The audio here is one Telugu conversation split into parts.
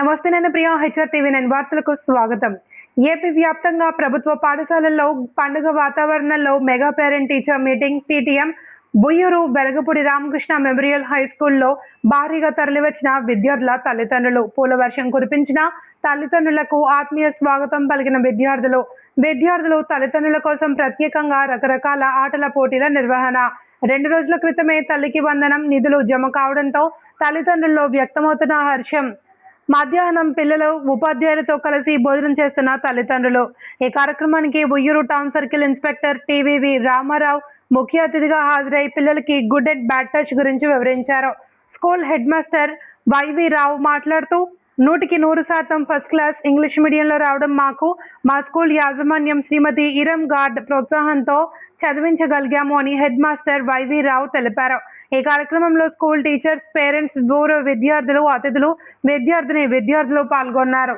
నమస్తే నేను ప్రియా హెచ్ఆర్ టీవీ నేను వార్తలకు స్వాగతం. ఏపీ వ్యాప్తంగా ప్రభుత్వ పాఠశాలల్లో పండుగ వాతావరణంలో mega parent teacher meeting PTM Buyyuru Velagapudi Ramakrishna memorial high స్కూల్లో భారీగా తరలివచ్చిన విద్యార్థుల తల్లిదండ్రులు. పూల వర్షం కురిపించిన తల్లిదండ్రులకు ఆత్మీయ స్వాగతం పలికిన విద్యార్థులు తల్లిదండ్రుల కోసం ప్రత్యేకంగా రకరకాల ఆటల పోటీల నిర్వహణ. 2 రోజుల క్రితమే తల్లికి వందనం నిధులు జమ కావడంతో తల్లిదండ్రుల్లో వ్యక్తమవుతున్న హర్షం. మధ్యాహ్నం పిల్లలు ఉపాధ్యాయులతో కలిసి భోజనం చేస్తున్న తల్లిదండ్రులు. ఈ కార్యక్రమానికి Uyyuru town circle inspector TVV Ramarao ముఖ్య అతిథిగా హాజరై పిల్లలకి గుడ్ అండ్ బ్యాడ్ టచ్ గురించి వివరించారు. స్కూల్ హెడ్ మాస్టర్ వైవి రావు మాట్లాడుతూ 100% ఫస్ట్ క్లాస్ ఇంగ్లీష్ మీడియంలో రావడం మా స్కూల్ యాజమాన్యం శ్రీమతి ఇరం గార్డ్ ప్రోత్సాహంతో చదివించగలిగాము అని హెడ్ మాస్టర్ వైవి రావు తెలిపారు. ఈ కార్యక్రమంలో స్కూల్ టీచర్స్, పేరెంట్స్, పూర్వ విద్యార్థులు, అతిథులు, విద్యార్థులు పాల్గొన్నారు.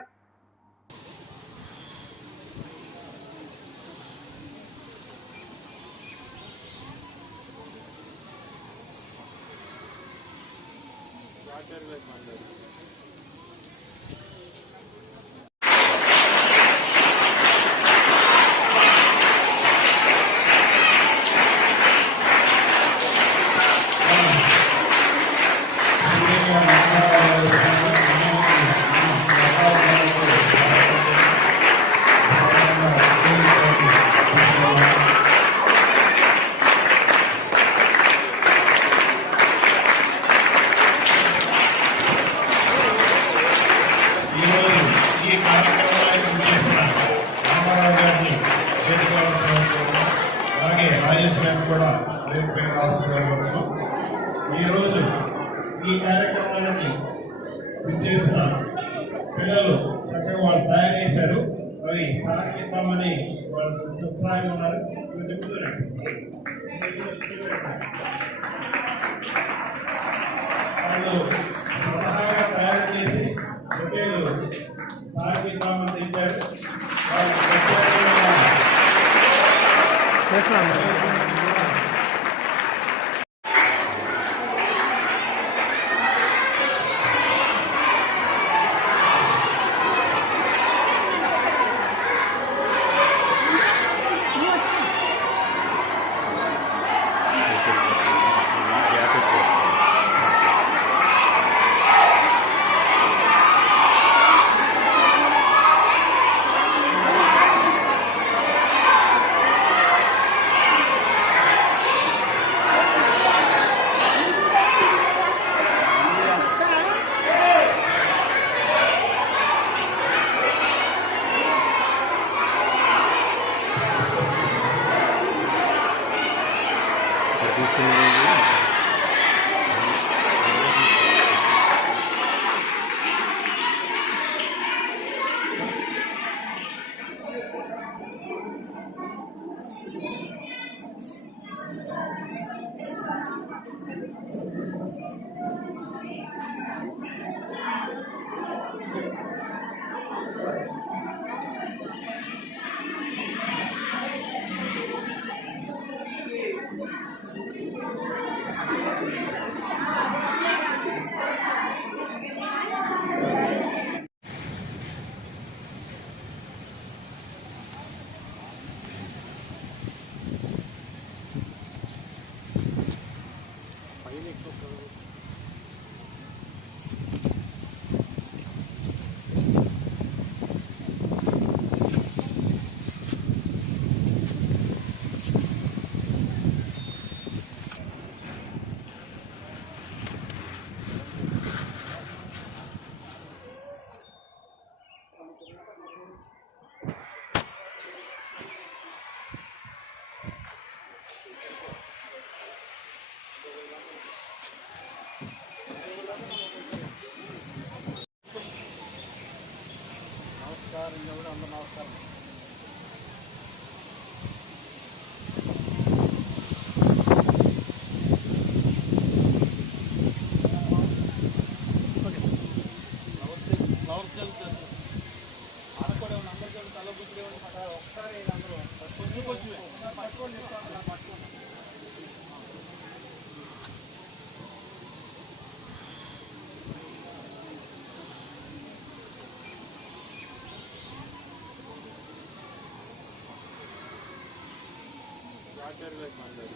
ఈరోజు ఈ కార్యక్రమానికి విచ్చేసిన పిల్లలు చక్కగా వాళ్ళు తయారు చేశారు. అవి సాగిద్దామని వాళ్ళు ఉత్సాహంగా ఉన్నారు. చెప్తున్నారు వాళ్ళు స్వతహాగా తయారు చేసి హోటల్ సాగిద్దామని తెచ్చారు. వాళ్ళు నమస్కారం. ఆడకూడదు అందరికీ తల బుద్ధి ఒకసారి అందరూ కొంచెం పట్టుకోండి. ఆచార్యులకు మాట్లాడు.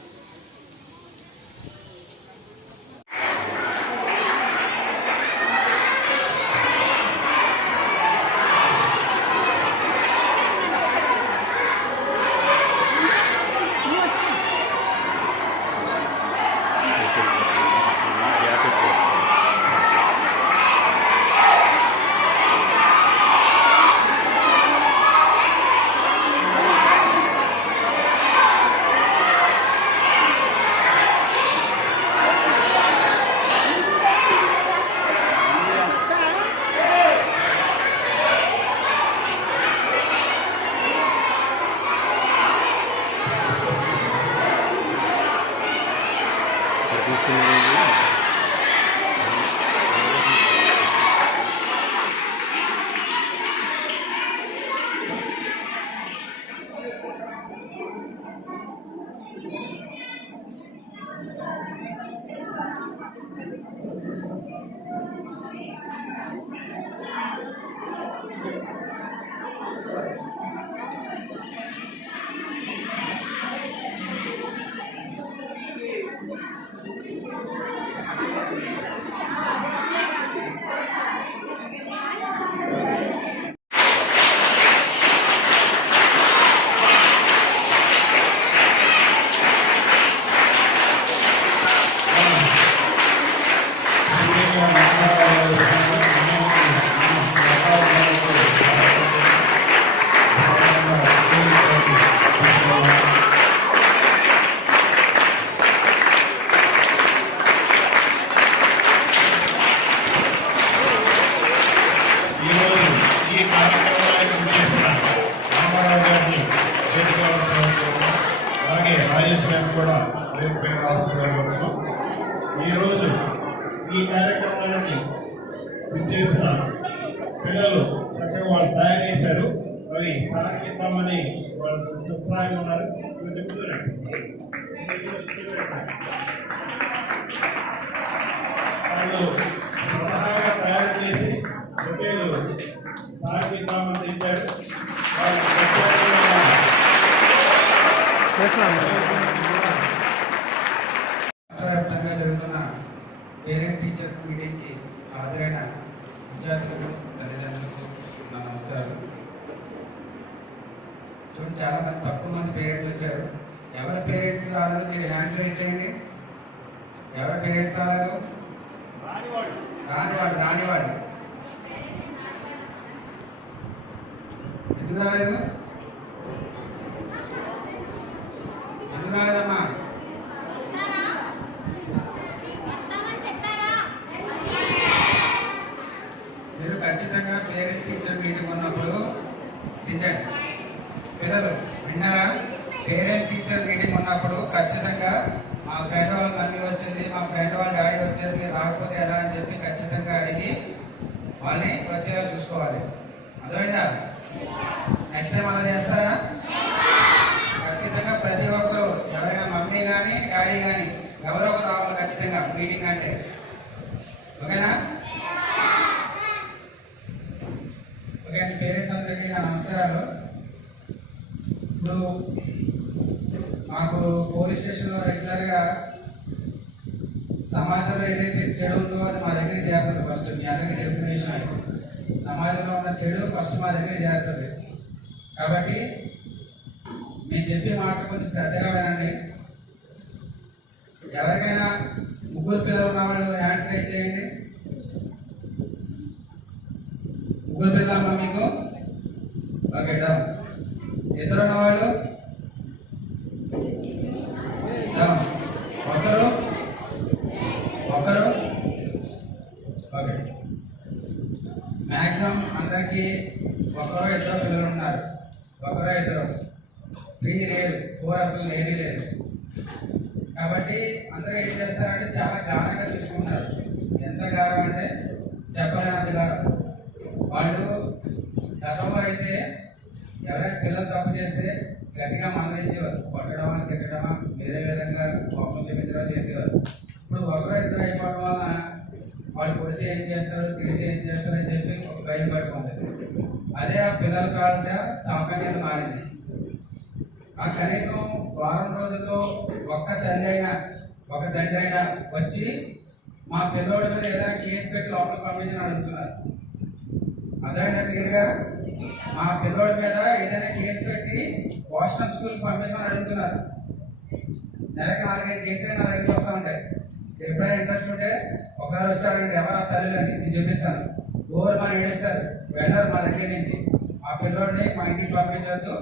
అలాగే రాజేష్ గారికి కూడా పేరు రావాల్సిందిగా. ఈరోజు ఈ కార్యక్రమానికి చేసిన పిల్లలు చక్కగా వాళ్ళు తయారు చేశారు. అవి సాగిద్దామని వాళ్ళు ఉత్సాహంగా ఉన్నారు. చెప్తున్నారు వాళ్ళు స్వతహాగా తయారు చేసి హోటలు సాగిద్దామని తెచ్చారు. రాష్ట్రవ్యాప్తంగా జరుగుతున్న పేరెంట్ టీచర్స్ మీటింగ్కి హాజరైన విద్యార్థులకు తల్లిదండ్రులకు నా నమస్కారాలు. చూడండి, చాలా మంది తక్కువ మంది పేరెంట్స్ వచ్చారు. ఎవరి పేరెంట్స్ రాలేదు హ్యాండ్స్ రైజ్ చేయండి. ఎవరి పేరెంట్స్ రాలేదు? రానివాడు ఎందుకు రాలేదు? ఎందుకు రాలేదమ్మా? మీరు ఖచ్చితంగా పేరెంట్స్ టీచర్ మీటింగ్ ఉన్నప్పుడు దించండి. పిల్లలు విన్నారా? పేరెంట్స్ టీచర్ మీటింగ్ ఉన్నప్పుడు ఖచ్చితంగా మా ఫ్రెండ్ వాళ్ళ మమ్మీ వచ్చింది, మా ఫ్రెండ్ వాళ్ళ డాడీ వచ్చారు, మీరు రాకపోతే ఎలా అని చెప్పి ఖచ్చితంగా అడిగి వాళ్ళని వచ్చేలా చూసుకోవాలి. అర్థమైందా? నెక్స్ట్ టైం అలా చేస్తారా? ఖచ్చితంగా ప్రతి ఒక్కరు, ఎవరైనా మమ్మీ కానీ డాడీ కానీ ఎవరో ఒకరు రావాలి ఖచ్చితంగా మీటింగ్ అంటే. ఓకేనా? ఓకే అండి, పేరెంట్స్ అందరికీ నా నమస్కారాలు. ఇప్పుడు మాకు పోలీస్ స్టేషన్లో రెగ్యులర్గా సమాజంలో ఏదైతే చెడు ఉందో అది మా దగ్గర చేరుతుంది. ఫస్ట్ మీ అందరికీ తెలిసిన విషయం, సమాజంలో ఉన్న చెడు ఫస్ట్ మా దగ్గర చేరుతుంది. కాబట్టి మీరు చెప్పే మాట కొంచెం శ్రద్ధగా వినండి. ఎవరికైనా ముగ్గురు పిల్లలు ఉన్న వాళ్ళు హ్యాండ్స్ రైజ్ చేయండి. ముగ్గురు పిల్లలమ్మా మీకు? Okay, down. ఇద్దరు ఉన్నవాళ్ళు డౌన్. ఒకరు ఓకే. మ్యాక్సిమం అందరికీ ఒకరో ఇద్దరు పిల్లలు ఉన్నారు. ఒకరో ఇద్దరు, 3 లేదు, 4 అసలు లేదు. కాబట్టి అందరూ ఏం చేస్తారంటే చాలా గానంగా చూసుకుంటారు. ఎంత గానం అంటే చెప్పలేనంత గానం. వాళ్ళు గతంలో అయితే ఎవరైనా పిల్లలు తప్పు చేస్తే గట్టిగా మందలించేవారు. కొట్టడమా, తిట్టడమా, వేరే విధంగా కోపం చూపించడం చేసేవారు. ఇప్పుడు ఒకరో ఇద్దరు అయిపోవడం వల్ల వాళ్ళు కొడితే ఏం చేస్తారు, తిరిగితే ఏం చేస్తారు అని చెప్పి ఒక భయం పడిపోతుంది. అదే ఆ పిల్లల కాలంలో శాపం కింద మారింది. ఆ కనీసం వారం రోజుల్లో ఒక తండ్రి అయినా వచ్చి మా పిల్లోడి మీద ఏదైనా కేసు పెట్టి లోపలికి పంపించని అడుగుతున్నారు. అదైనా క్లియర్గా మా పిల్లోడి మీద ఏదైనా కేసు పెట్టి పోస్టల్ స్కూల్కి పంపించమని అడుగుతున్నారు. నెలకి 4-5 కేసులు నా దగ్గరికి వస్తూ ఉంటాయి. ఎప్పుడైనా ఇంట్రెస్ట్ ఉంటే ఒకసారి వచ్చాడంటే ఎవరు ఆ తల్లి అని నేను చూపిస్తాను. ఊరు మనం ఏడిస్తారు వెళ్ళారు మా దగ్గర నుంచి. ఆ పిల్లోడిని మా ఇంటికి పంపించవద్దు,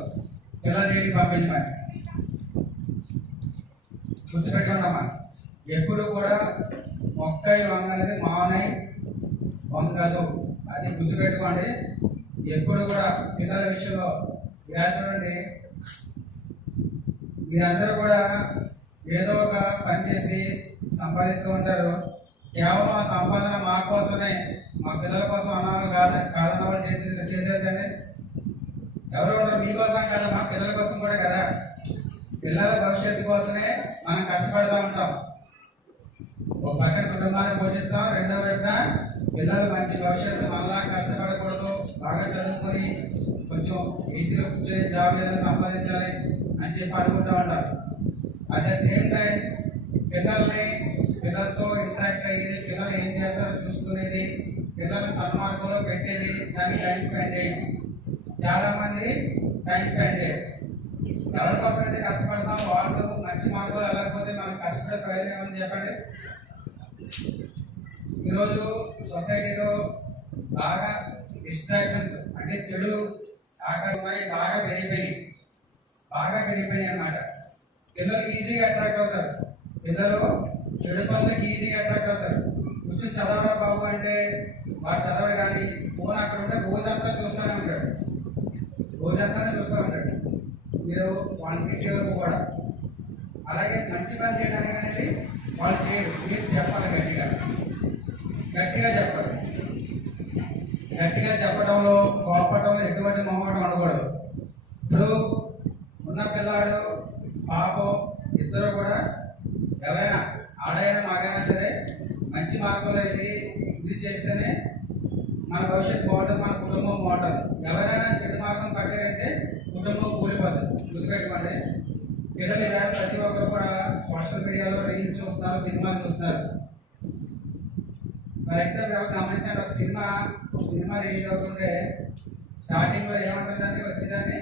పిల్లల దగ్గరికి పంపించమని. గుర్తుపెట్టుకున్నామా, ఎప్పుడు కూడా మొక్కై వంగ అనేది మానై వంగదు. అది గుర్తుపెట్టుకోండి. ఎప్పుడు కూడా పిల్లల విషయంలో చూడండి, మీరందరూ కూడా ఏదో ఒక పని చేసి సంపాదిస్తూ ఉంటారు. కేవలం ఆ సంపాదన మా కోసమే, మా పిల్లల కోసం అన్నవాళ్ళు కాదన్న వాళ్ళు చేసేదండి. ఎవరు ఉంటారు మీకోసం కదా, మా పిల్లల కోసం కూడా కదా. పిల్లల భవిష్యత్తు కోసమే మనం కష్టపడుతూ ఉంటాం. ఒక పక్కన కుటుంబాన్ని పోషిస్తాం, రెండో వైపున పిల్లలు మంచి భవిష్యత్తు మళ్ళా కష్టపడకూడదు, బాగా చదువుకొని కొంచెం ఈసీలో కూర్చొని జాబ్ ఏదైనా సంపాదించాలి అని చెప్పి అనుకుంటూ ఉంటారు. అట్ ద సేమ్ టైం పిల్లలతో ఇంటరాక్ట్ అయ్యేది, పిల్లలు ఏం చేస్తారో చూసుకునేది, పిల్లల సన్మార్గంలో పెట్టేది, దానికి టైం స్పెండ్ చేయండి. చాలా మంది టైం స్పెండ్ చేయరు. ఎవరి కోసం అయితే కష్టపడతాం వాళ్ళు మంచి మార్గంలో వెళ్ళకపోతే మనం కష్టపడే ప్రయోజనం ఏమని చెప్పండి. ఈరోజు సొసైటీలో బాగా డిస్ట్రాక్షన్స్ అంటే చెడు ఆకర్షణ బాగా పెరిగిపోయినాయి అన్నమాట. పిల్లలు ఈజీగా అట్రాక్ట్ అవుతారు. పిల్లలు చెడు పనులకి ఈజీగా అట్రాక్ట్ అవుతారు. కొంచెం చదవరా బాబు అంటే వాడు చదవడు, కానీ ఫోన్ అక్కడ ఉంటే రోజంతా చూస్తూనే ఉంటాడు. మీరు వాళ్ళని తిట్టే వరకు కూడా. అలాగే మంచి పని చేయడానికి అనేది వాళ్ళు చేయరు. మీరు చెప్పాలి, గట్టిగా చెప్పాలి. గట్టిగా చెప్పడంలో కోపడంలో ఎటువంటి మొహమాటం ఉండకూడదు. ఇప్పుడు ఉన్న పిల్లాడు పాపం ఇద్దరు కూడా ఎవరైనా ఆడైనా మగైనా సరే మంచి మార్గంలో వెళ్ళి ఇది చేస్తేనే మన భవిష్యత్తు బాగుంటుంది, మన కుటుంబం బాగుంటుంది. ఎవరైనా చెడు మార్గం పట్టారంటే కుటుంబం కూలిపోతుంది. గుర్తుపెట్టుకోండి. పిల్లలు ఇవాళ ప్రతి ఒక్కరు కూడా సోషల్ మీడియాలో రీల్స్ చూస్తున్నారు, సినిమాలు చూస్తున్నారు. ఫర్ ఎగ్జాంపుల్ ఎవరు గమనించండి, ఒక సినిమా రిలీజ్ అవుతుంటే స్టార్టింగ్లో ఏమంటుందంటే వచ్చేదాన్ని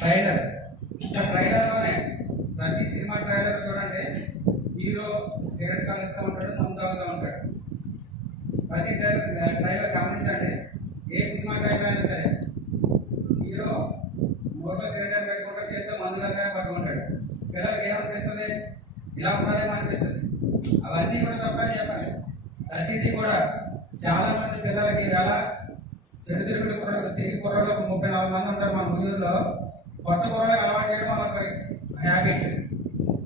ట్రైలర్. ఇంకా ట్రైలర్లోనే ప్రతి సినిమా ట్రైలర్ చూడండి, హీరో సిగరెట్ కలుస్తూ ఉంటాడు, మందు తాగుతూ ఉంటాడు. ప్రతి ట్రైలర్ గమనించండి. ఏ సినిమా ట్రైలర్ అయినా సరే హీరో నోట్లో సిగరెట్ పెట్టుకుంటాడు, చేతితో మందు రసాయనం పట్టుకుంటాడు. పిల్లలకి ఏమనిపిస్తుంది, ఇలా ఉండాలేమో అనిపిస్తుంది. అవన్నీ కూడా తప్పని చెప్పాలి. ప్రతిదీ కూడా చాలా మంది పిల్లలకి ఎలా చెడు తిరిగి కుర్రలకు 34 మంది ఉంటారు మన ఊళ్ళో. కొత్త కుర్రలకు అలవాటు చేయడం వాళ్ళకి హ్యాబిట్.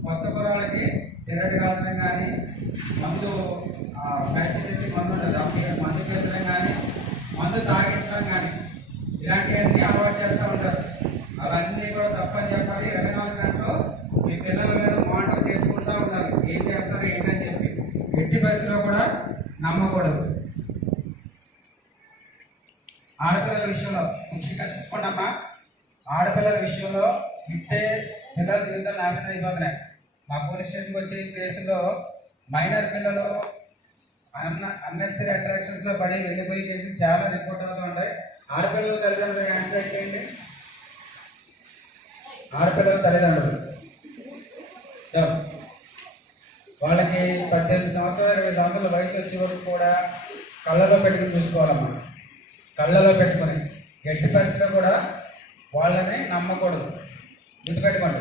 కొత్త కుర్రలకి సిగరెట్ కాల్చడం కానీ, మందు ప్యాచ్ చేసి మందు ఉంటుంది మందు పెంచడం కానీ, మందు తాగించడం కానీ ఇలాంటివన్నీ అలవాటు చేస్తూ ఉంటారు. అవన్నీ కూడా తప్పని చెప్పాలి. 24 గంటలు మీ పిల్లల మీద మానిటర్ చేసుకుంటూ ఉండాలి, ఏం చేస్తారు ఏంటని చెప్పి. ఎట్టి పరిస్థితిలో కూడా నమ్మకూడదు. ఆడపిల్లల విషయంలో ముఖ్యంగా చెప్పుకున్నామా, ఆడపిల్లల విషయంలో ఇట్టే పిల్లల జీవితాలు నాశనం అయిపోతున్నాయి. మా పోలీస్ స్టేషన్కి వచ్చే కేసులో మైనర్ పిల్లలు అన్నెసరీ అట్రాక్షన్స్లో పడి వెళ్ళిపోయే కేసులు చాలా రిపోర్ట్ అవుతూ ఉంటాయి. ఆడపిల్లల తల్లిదండ్రులు యాంటిలైజ్ చేయండి. ఆడపిల్లల తల్లిదండ్రులు వాళ్ళకి 18 సంవత్సరాలు 20 సంవత్సరాల వయసు వచ్చే వరకు కూడా కళ్ళలో పెట్టుకుని చూసుకోవాలమ్మా. కళ్ళలో పెట్టుకొని ఎట్టి పరిస్థితిలో కూడా వాళ్ళని నమ్మకూడదు. గుర్తుపెట్టుకోండి.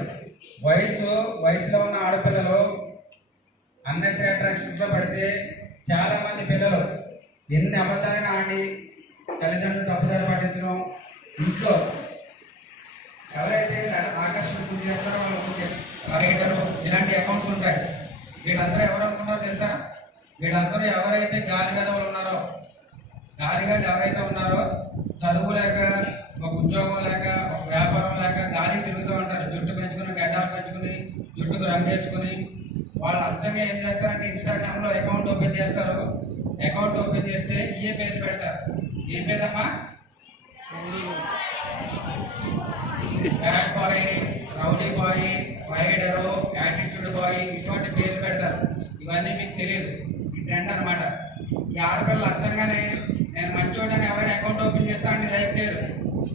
వయసులో ఉన్న ఆడపిల్లలు అన్నెసరీ అట్రాక్షన్స్లో పడితే చాలామంది పిల్లలు ఎన్ని అబద్ధాలైనా ఆడి తల్లిదండ్రులు తప్పుదారి పట్టించడం, ఇంట్లో ఎవరైతే ఆకర్షణ గురి చేస్తారో వాళ్ళు రైటరు ఇలాంటి అకౌంట్స్ ఉంటాయి. వీళ్ళందరూ ఎవరు అనుకున్నారో తెలుసా? వీళ్ళందరూ ఎవరైతే గాలిగదవులు ఉన్నారో, గాలిగడ్డ ఎవరైతే ఉన్నారో చదువు లేక, ఒక ఉద్యోగం లేక, ఒక వ్యాపారం లేక గాలి తిరుగుతూ ఉంటారు. జుట్టు పెంచుకుని, గడ్డాలు పెంచుకుని, జుట్టుకు రంగేసుకుని వాళ్ళు అచ్చంగా ఏం చేస్తారంటే ఇన్స్టాగ్రామ్లో అకౌంట్ ఓపెన్ చేస్తారు. అకౌంట్ ఓపెన్ చేస్తే ఏ పేరు పెడతారు. ఏ పేరమ్మా? Bad boy, rowdy boy, rider, attitude boy ఇటువంటి పేర్లు పెడతారు. ఇవన్నీ మీకు తెలియదు, ఈ ట్రెండ్ అనమాట. ఈ ఆడపిల్లలు అచ్చంగానే నేను మంచోడని ఎవరైనా అకౌంట్ ఓపెన్ చేస్తానని లైక్ చేయరు,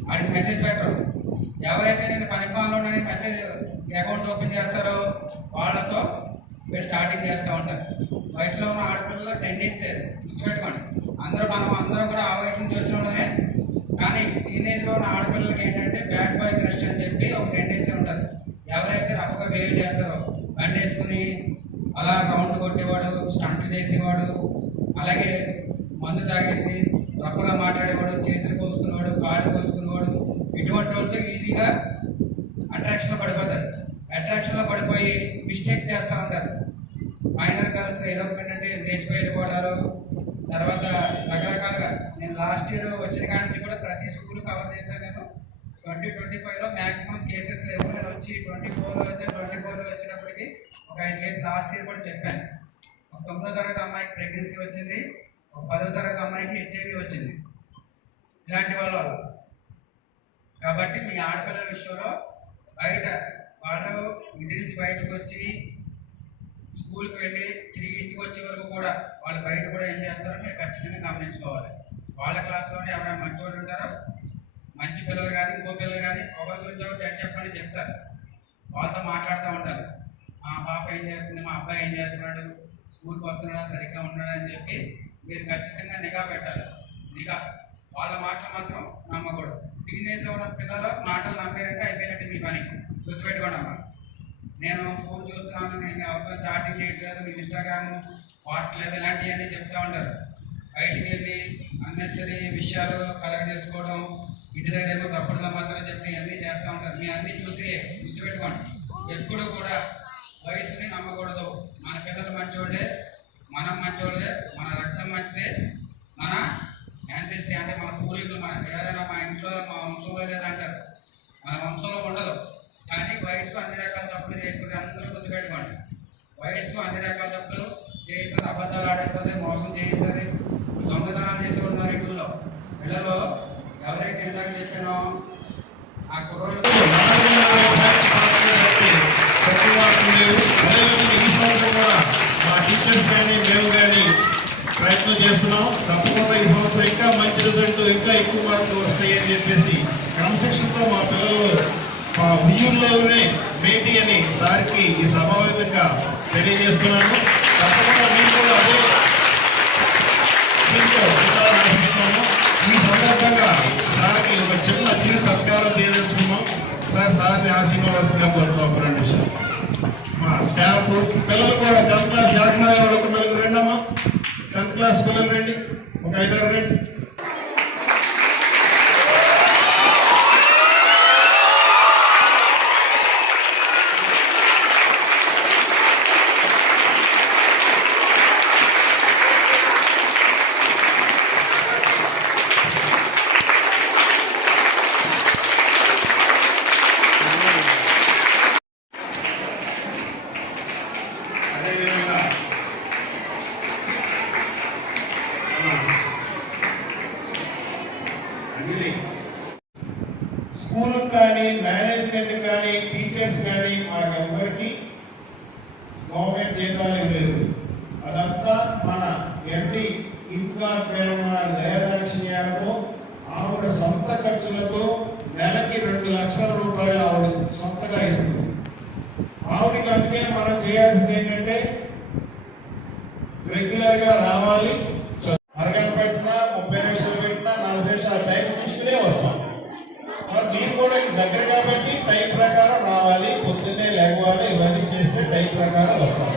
వాడికి మెసేజ్ పెట్టరు. ఎవరైతే నేను పనిపాలలోనని మెసేజ్ అకౌంట్ ఓపెన్ చేస్తారో వాళ్ళతో మీరు స్టార్టింగ్ చేస్తూ ఉంటారు. వయసులో ఉన్న ఆడపిల్లల టెండెన్సీ గుర్తుపెట్టుకోండి. అందరం కూడా ఆ వయసు నుంచి వచ్చిన వాళ్ళమే. కానీ టీనేజ్లో ఉన్న ఆడపిల్లలకి ఏంటంటే బ్యాడ్ బాయ్ క్రష్ అని చెప్పి ఒక టెండెన్సీ ఉంటుంది. ఎవరైతే రఫ్గా బిహేవ్ చేస్తారో, బండి వేసుకుని అలా రౌండ్ కొట్టేవాడు, స్టంట్ చేసేవాడు, అలాగే మందు తాగేసి రఫ్గా మాట్లాడేవాడు, చేతులు కోసుకునేవాడు, కాళ్ళు కోసుకునేవాడు, ఇటువంటి వాళ్ళతో ఈజీగా అట్రాక్షన్లో పడిపోతారు. అట్రాక్షన్లో పడిపోయి మిస్టేక్ చేస్తూ ఉంటారు. మైనర్ గర్ల్స్ ఎలోప్మెంట్ అంటే లేచిపోయి వెళ్ళిపోవడాలు, తర్వాత రకరకాలుగా. నేను లాస్ట్ ఇయర్ వచ్చిన కాడి నుంచి కూడా ప్రతి స్కూల్ కవర్ చేశాను. నేను 2025లో మ్యాక్సిమం కేసెస్ లేవు. నేను వచ్చి 24లో వచ్చినప్పటికీ ఒక 5 కేసులు లాస్ట్ ఇయర్ కూడా చెప్పాను. ఒక 9వ తరగతి అమ్మాయికి ప్రెగ్నెన్సీ వచ్చింది, ఒక 10వ తరగతి అమ్మాయికి హెచ్ఐవి వచ్చింది, ఇలాంటి వాళ్ళ వల్ల. కాబట్టి మీ ఆడపిల్లల విషయంలో బయట వాళ్ళు ఇంటి నుంచి బయటకు వచ్చి స్కూల్కి వెళ్ళి తిరిగి ఇంటికి వచ్చే వరకు కూడా వాళ్ళు బయట కూడా ఏం చేస్తారో మీరు ఖచ్చితంగా గమనించుకోవాలి. వాళ్ళ క్లాస్లోనే ఎవరైనా మంచి వాళ్ళు ఉంటారో, మంచి పిల్లలు కానీ ఇంకో పిల్లలు కానీ ఒకరి గురించి ఒక చెడ్డ చెప్పండి చెప్తారు. వాళ్ళతో మాట్లాడుతూ ఉంటారు. మా పాప ఏం చేస్తుంది, మా అబ్బాయి ఏం చేస్తున్నాడు, స్కూల్కి వస్తున్నాడా, సరిగ్గా ఉన్నాడా అని చెప్పి మీరు ఖచ్చితంగా నిఘా పెట్టాలి. నిఘా. వాళ్ళ మాటలు మాత్రం నమ్మకూడదు. టీనేజ్లో ఉన్న పిల్లలు మాటలు నమ్మారంటే అయిపోయినట్టు మీ పని. గుర్తుపెట్టుకోండి అమ్మా. నేను ఫోన్ చూస్తున్నాను, నేను ఎవరితో చాటింగ్ చేయట్లేదు, మీ ఇన్స్టాగ్రామ్ వాడట్లేదు, ఇలాంటివన్నీ చెప్తూ ఉంటారు. బయటికి వెళ్ళి అన్నెసరీ విషయాలు కలగజేసుకోవడం, ఇంటి దగ్గర ఏమో తప్పుడు సమాచారం చెప్పి అన్నీ చేస్తూ ఉంటారు. మీ అన్నీ చూసి గుర్తుపెట్టుకోండి. ఎప్పుడు కూడా వయసుని నమ్మకూడదు. మన పిల్లలు మంచోళ్ళే, మనం మంచోళ్ళే, మన రక్తం మంచిదే, మన యాన్సెస్ట్రీ అంటే మన పూర్వీకులు. మన ఎవరైనా మా ఇంట్లో మా వంశంలో లేదంటారు, మన వంశంలో ఉండదు. కానీ వయసు అన్ని రకాల తప్పులు చేస్తుంది. అందరూ గుర్తుపెట్టుకోండి. వయసు అన్ని రకాల తప్పులు చేస్తుంది, అబద్ధాలు ఆడేస్తుంది, మోసం చేయిస్తుంది, దొంగతనాలు చేసి ఉన్నారు. ఇంట్లో పిల్లలు ఎవరైతే ఇందాక చెప్పానో ఆ కుర్రోళ్ళు మా టీచర్స్ కానీ మేము కానీ ప్రయత్నం చేస్తున్నాం. తప్పకుండా ఈ సంవత్సరం ఇంకా మంచి రిజల్ట్, ఇంకా ఎక్కువ మార్కులు వస్తాయి అని చెప్పేసి క్రమశిక్షణతో మా పిల్లలు మా ఉయ్యూరులోనే మేటి అని సార్కి ఈ సమావేశంగా తెలియజేస్తున్నాను. తప్పకుండా మేము కూడా అదే ఆశిస్తున్నాము. ఈ సందర్భంగా సార్కి ఒక చిరు సత్కారం చేయదలుచుకున్నాం. సార్ని ఆశీర్వాదంగా కోరుతున్నాం. మా స్టాఫ్ పిల్లలు కూడా 10th క్లాస్ జాగ్రత్త ఒక నలుగురు రండి అమ్మా. 10th క్లాస్ పిల్లలు రండి, ఒక 5 రండి. స్కూల్ కానీ మేనేజ్మెంట్ కానీ టీచర్స్ కానీ మాకెవ్వరికి గవర్నమెంట్ జీతాలు లేదు. అదంతా మన ఎండి ఇంకా మేడం దయాదర్శినియాలతో ఆవిడ సొంత ఖర్చులతో నెలకి 2 లక్షల రూపాయలు ఆవిడ సొంతగా ఇస్తుంది. ఆవిడకి అందుకే మనం చేయాల్సింది ఏంటంటే రెగ్యులర్గా రావాలి. అరగంట పెట్టినా 30 నిమిషాలు పెట్టినా 40 నిమిషాలు టైం చూసుకునే వస్తాం. మరి మీరు కూడా దగ్గర కాబట్టి టైం ప్రకారం రావాలి, పొద్దున్నే లేవాలి, ఇవన్నీ చేస్తే టైం ప్రకారం వస్తాం.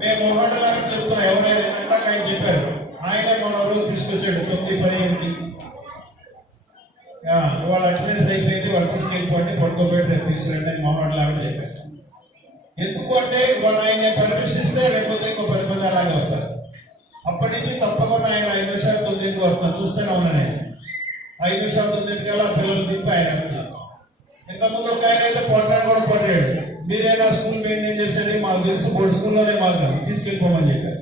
మేము మొహటలాగా చెప్తున్నాం. ఎవరైనా ఇందాక ఆయన చెప్పారు, ఆయన మన రోజు తీసుకొచ్చాడు 9:15కి. ఇవాళ అటెండెన్స్ అయిపోయింది, వాళ్ళు తీసుకెళ్ళిపోండి, పడుకోబెట్టి రేపు తీసుకురండి అని మొహటలాగా చెప్పారు. ఎందుకు అంటే ఇవాళ ఆయన పర్మిషన్ ఇస్తే రేపు ఇంకో 10 మంది అలాగే వస్తారు. అప్పటి నుంచి తప్పకుండా ఆయన 5 నిమిషాలు 9కి వస్తున్నాను, చూస్తూనే ఉన్నాను. నేను 5 నిమిషాలు 9కల్లా పిల్లలు తిప్పి ఆయన వెళ్తున్నారు. ఇంతకుముందు ఒక ఆయన అయితే పొట్టాడు కూడా పొట్టాడు. మీరైనా స్కూల్ మెయింటైన్ చేసేది మాకు తెలుసు, బోర్డు స్కూల్లోనే మాకు తీసుకెళ్ళిపోమని చెప్పారు.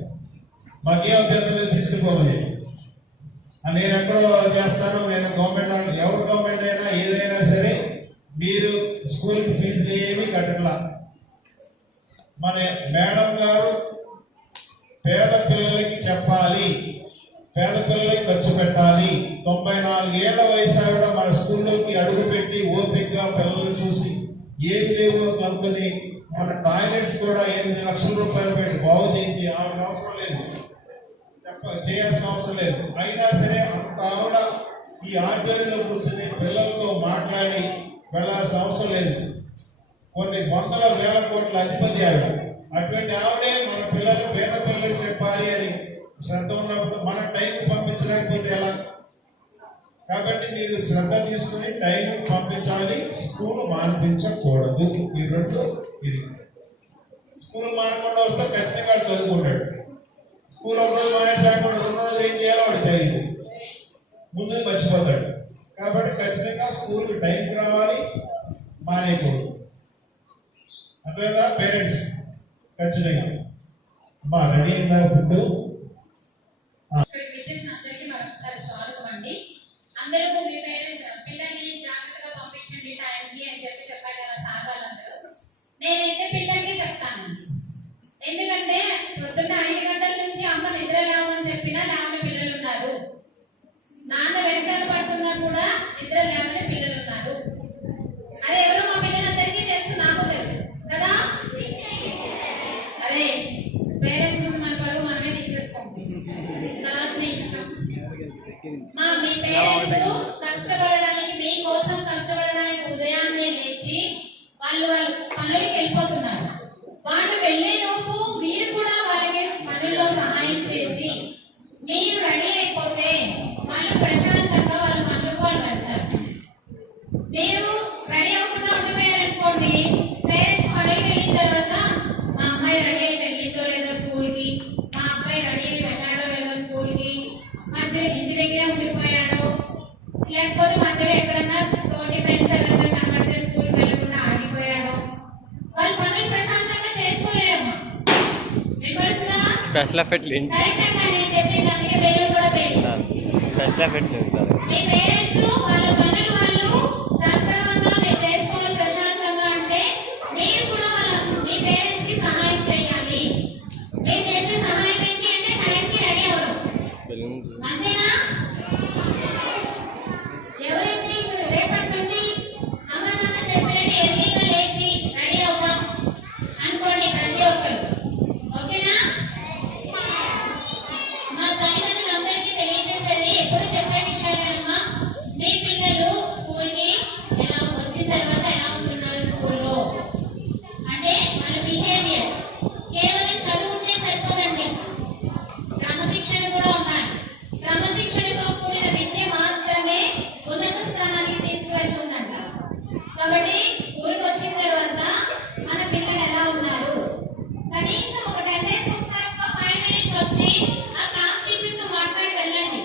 మాకేం అభ్యంతరం లేదు, తీసుకెళ్ళిపోమని చెప్పి. నేను ఎక్కడో చేస్తాను, నేను గవర్నమెంట్ ఎవరు గవర్నమెంట్ అయినా ఏదైనా సరే మీరు స్కూల్కి ఫీజులు ఏమీ కట్టట్లా. మన మేడం గారు పేద పిల్లలకి చెప్పాలి, పేద పిల్లలకి ఖర్చు పెట్టాలి. 94 ఏళ్ల వయసు కూడా మన స్కూల్లోకి అడుగుపెట్టి ఓపికగా పిల్లల్ని చూసి ఏమి లేవు కనుక్కొని మన టాయిలెట్స్ కూడా 8 లక్షల రూపాయలు పెట్టి బాగు చేయించి ఆవిడ అవసరం లేదు, చేయాల్సిన అవసరం లేదు. అయినా సరే అంత ఆవిడ ఈ ఆధ్వర్యంలో కూర్చొని పిల్లలతో మాట్లాడి వెళ్ళాల్సిన అవసరం లేదు. కొన్ని వందల వేల కోట్ల అధిపతి ఆవిడ. అటువంటి ఆవిడే మన పిల్లలు పేద పిల్లలకి చెప్పాలి అని శ్రద్ధ ఉన్నప్పుడు మన టైంకి పంపించలేకపోతే ఎలా? కాబట్టి మీరు శ్రద్ధ తీసుకుని టైంకి పంపించాలి, స్కూల్ మానిపించకూడదు. ఈ రెండు ఇది స్కూల్ మానకుండా వస్తే ఖచ్చితంగా చదువుకుంటాడు. స్కూల్ ఒక రోజు మానేసాకుండా 2 రోజులు ఏం చేయాలో వాడు తెలియదు, ముందు మర్చిపోతాడు. కాబట్టి ఖచ్చితంగా స్కూల్కి టైంకి రావాలి, మానేయకూడదు. అదేదా పేరెంట్స్ ఖచ్చితంగా మా రెడీ అయిందా ఫుడ్? ఇక్కడికి వచ్చేసిన అందరికీ మరొకసారి స్వాగతం అండి. అందరూ మీ పేరెంట్స్ పిల్లల్ని జాగ్రత్తగా పంపించండి టైంకి అని చెప్పారు కదా సార్ వాళ్ళందరూ. నేనైతే పిల్లలకి చెప్తాను, ఎందుకంటే పొద్దున్న 5 గంటల నుంచి అమ్మ నిద్ర లేవని చెప్పినా లేవని పిల్లలు ఉన్నారు, నాన్న వెనకాల పడుతున్నా కూడా నిద్ర లేవని పిల్లలు ఉన్నారు. అదే ఎవరో మా పిల్లలందరికీ తెలుసు, నాకు తెలుసు కదా. అదే పేరెంట్స్ ముందు మన పరువు మనమే తీసేసుకుంటాం, తర్వాత మీ ఇష్టం. మీ పేరెంట్స్ కష్టపడడానికి, మీకోసం కష్టపడడానికి ఉదయాన్నే లేచి వాళ్ళు పనులకి వెళ్ళిపోతున్నారు. వాళ్ళు వెళ్ళే లోపు మీరు కూడా వాళ్ళకి పనుల్లో సహాయం చేసి మీరు రెడీ అయిపోతే వాళ్ళు ప్రశాంతంగా వాళ్ళ పనులకు వాళ్ళు వెళ్తారు. మీరు రెడీ అవ్వకుండా ఉండిపోయారనుకోండి, పేరెంట్స్ పనులకి వెళ్ళిన తర్వాత మా అమ్మాయి రెడీ అయి వెళ్ళిందో లేదో స్కూల్కి, మా అబ్బాయి రెడీ అయి వెళ్ళాడో లేదో స్కూల్కి, మధ్య ఇంటి దగ్గరే ఉండిపోయాడో, లేకపోతే మధ్యలో ఎక్కడన్నా తోటి ఫ్రెండ్స్ ఎవరైనా కనబడితే స్కూల్కి వెళ్ళకుండా ఆగిపోయాడో, వాళ్ళు పనులు ప్రశాంతంగా చేసుకోలేరమ్మా. స్పెషల్ ఎఫెక్ట్లు ఏంటి? కరెక్ట్ అండి, నేను చెప్పిన దానికి వేరే కూడా స్పెషల్ ఎఫెక్ట్ లేదు సార్. మీ పేరెంట్స్ వాళ్ళ పనులు వాళ్ళు సక్రమంగా మీరు చేసుకోవాలి ప్రశాంతంగా అంటే మీరు కూడా మీ పేరెంట్స్ కి సహాయం చేయాలి. మీరు చేసే సహాయం ఏంటి అంటే టైంకి రెడీ అవ్వడం, అంతేనా? ఎవరైతే రేపటి నుండి అమ్మ నాన్న చెప్పినట్టు ఎర్లీగా లేచి రెడీ అవుతాం అనుకోండి ప్రతి ఒక్కరు, ఓకేనా? మా తల్లిదండ్రులందరికీ తెలియజేసేది ఎప్పుడు చెప్పే విషయాలేనమ్మా. మీ పిల్లలు స్కూల్కి ఎలా వచ్చిన తర్వాత ఎలా ఉంటున్నారు స్కూల్లో అంటే వాళ్ళ బిహేవియర్. కేవలం చదువు ఉంటే సరిపోదండి, క్రమశిక్షణ కూడా ఉండాలి. క్రమశిక్షణతో కూడిన విద్య మాత్రమే ఉన్నత స్థానానికి తీసుకువెళ్తుందంట. కాబట్టి స్కూల్కి వచ్చిన తర్వాత మన పిల్లలు ఎలా ఉన్నారు, కనీసం ఒక 10 days ఒకసారి ఒక 5 minutes వచ్చి ఆ క్లాస్ టీచర్తో మాట్లాడి వెళ్ళండి.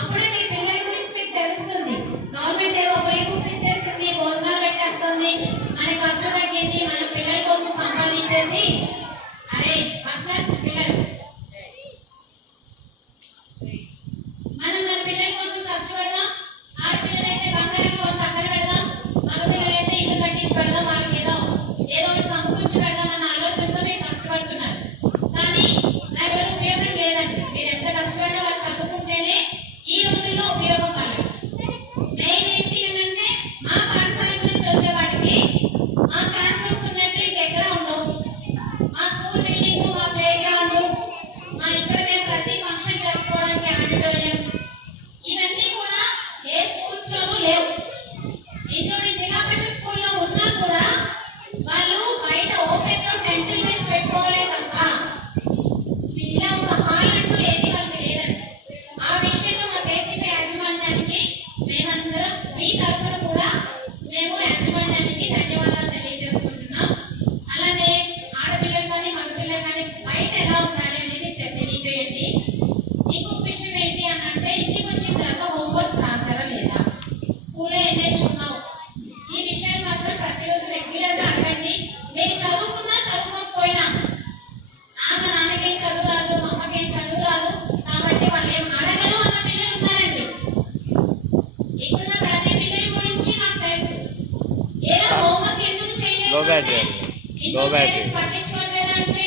అప్పుడే మీ పిల్లల గురించి మీకు తెలుస్తుంది. గవర్నమెంట్ ఏవో ఫ్రీ బుక్స్ ఇచ్చేస్తుంది, భోజనాలు పెట్టేస్తుంది, మన ఖర్చు తగ్గింది, మన పిల్లల కోసం సంపాదించేసి అరే ఫస్ట్ క్లాస్ పిల్లలు మనం మన పిల్లల కోసం కష్టపడదాం. ఆడపిల్లలైతే బంగారం కొని పక్కన పెడదాం, మగ పిల్లలైతే ఇల్లు కట్టించి పెడదాం, వాళ్ళకి ఏదో ఒకటి సమకూర్చి పెడదాం అన్న ఆలోచనతో మీరు కష్టపడుతున్నారు. కానీ దానివల్ల ఉపయోగం లేదండి. మీరు ఎంత కష్టపడినా వాళ్ళు చదువుకుంటేనే ఈ రోజుల్లో ఉపయోగం వాళ్ళకి. మెయిన్ ఏంటి అంటే మా పాఠశాల గురించి వచ్చే వాటికి మా బ్యాటరీ లో బ్యాటరీ పట్టించుకోవట్లేదంటే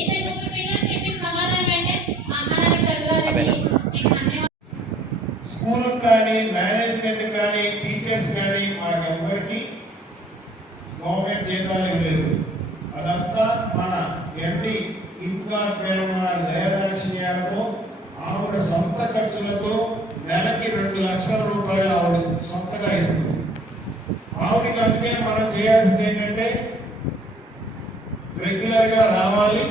ఇతను ముగ్గురు పిల్లలు చెప్పిన సమాధానం అంటే మా అమ్మ నాకు చదవాలని నీకు అన్నే స్కూల్ కానీ మేనేజ్మెంట్ కానీ టీచర్స్ కానీ మాకెవ్వరికి గవర్నమెంట్ జీతాలు లేదు. అదంతా మన ఎండి ఇంకా మేడం దయాలక్ష్మితో ఆవిడ సొంత ఖర్చులతో నెలకి 2 లక్షల రూపాయలు ఆవిడ సొంతగా ఇస్తుంది. ఆవిడకి అందుకే మనం చేయాల్సింది ఏంటంటే రెగ్యులర్ గా రావాలి.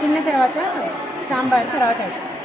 తిన్న తర్వాత సాంబార్ తర్వాత వేస్తాం.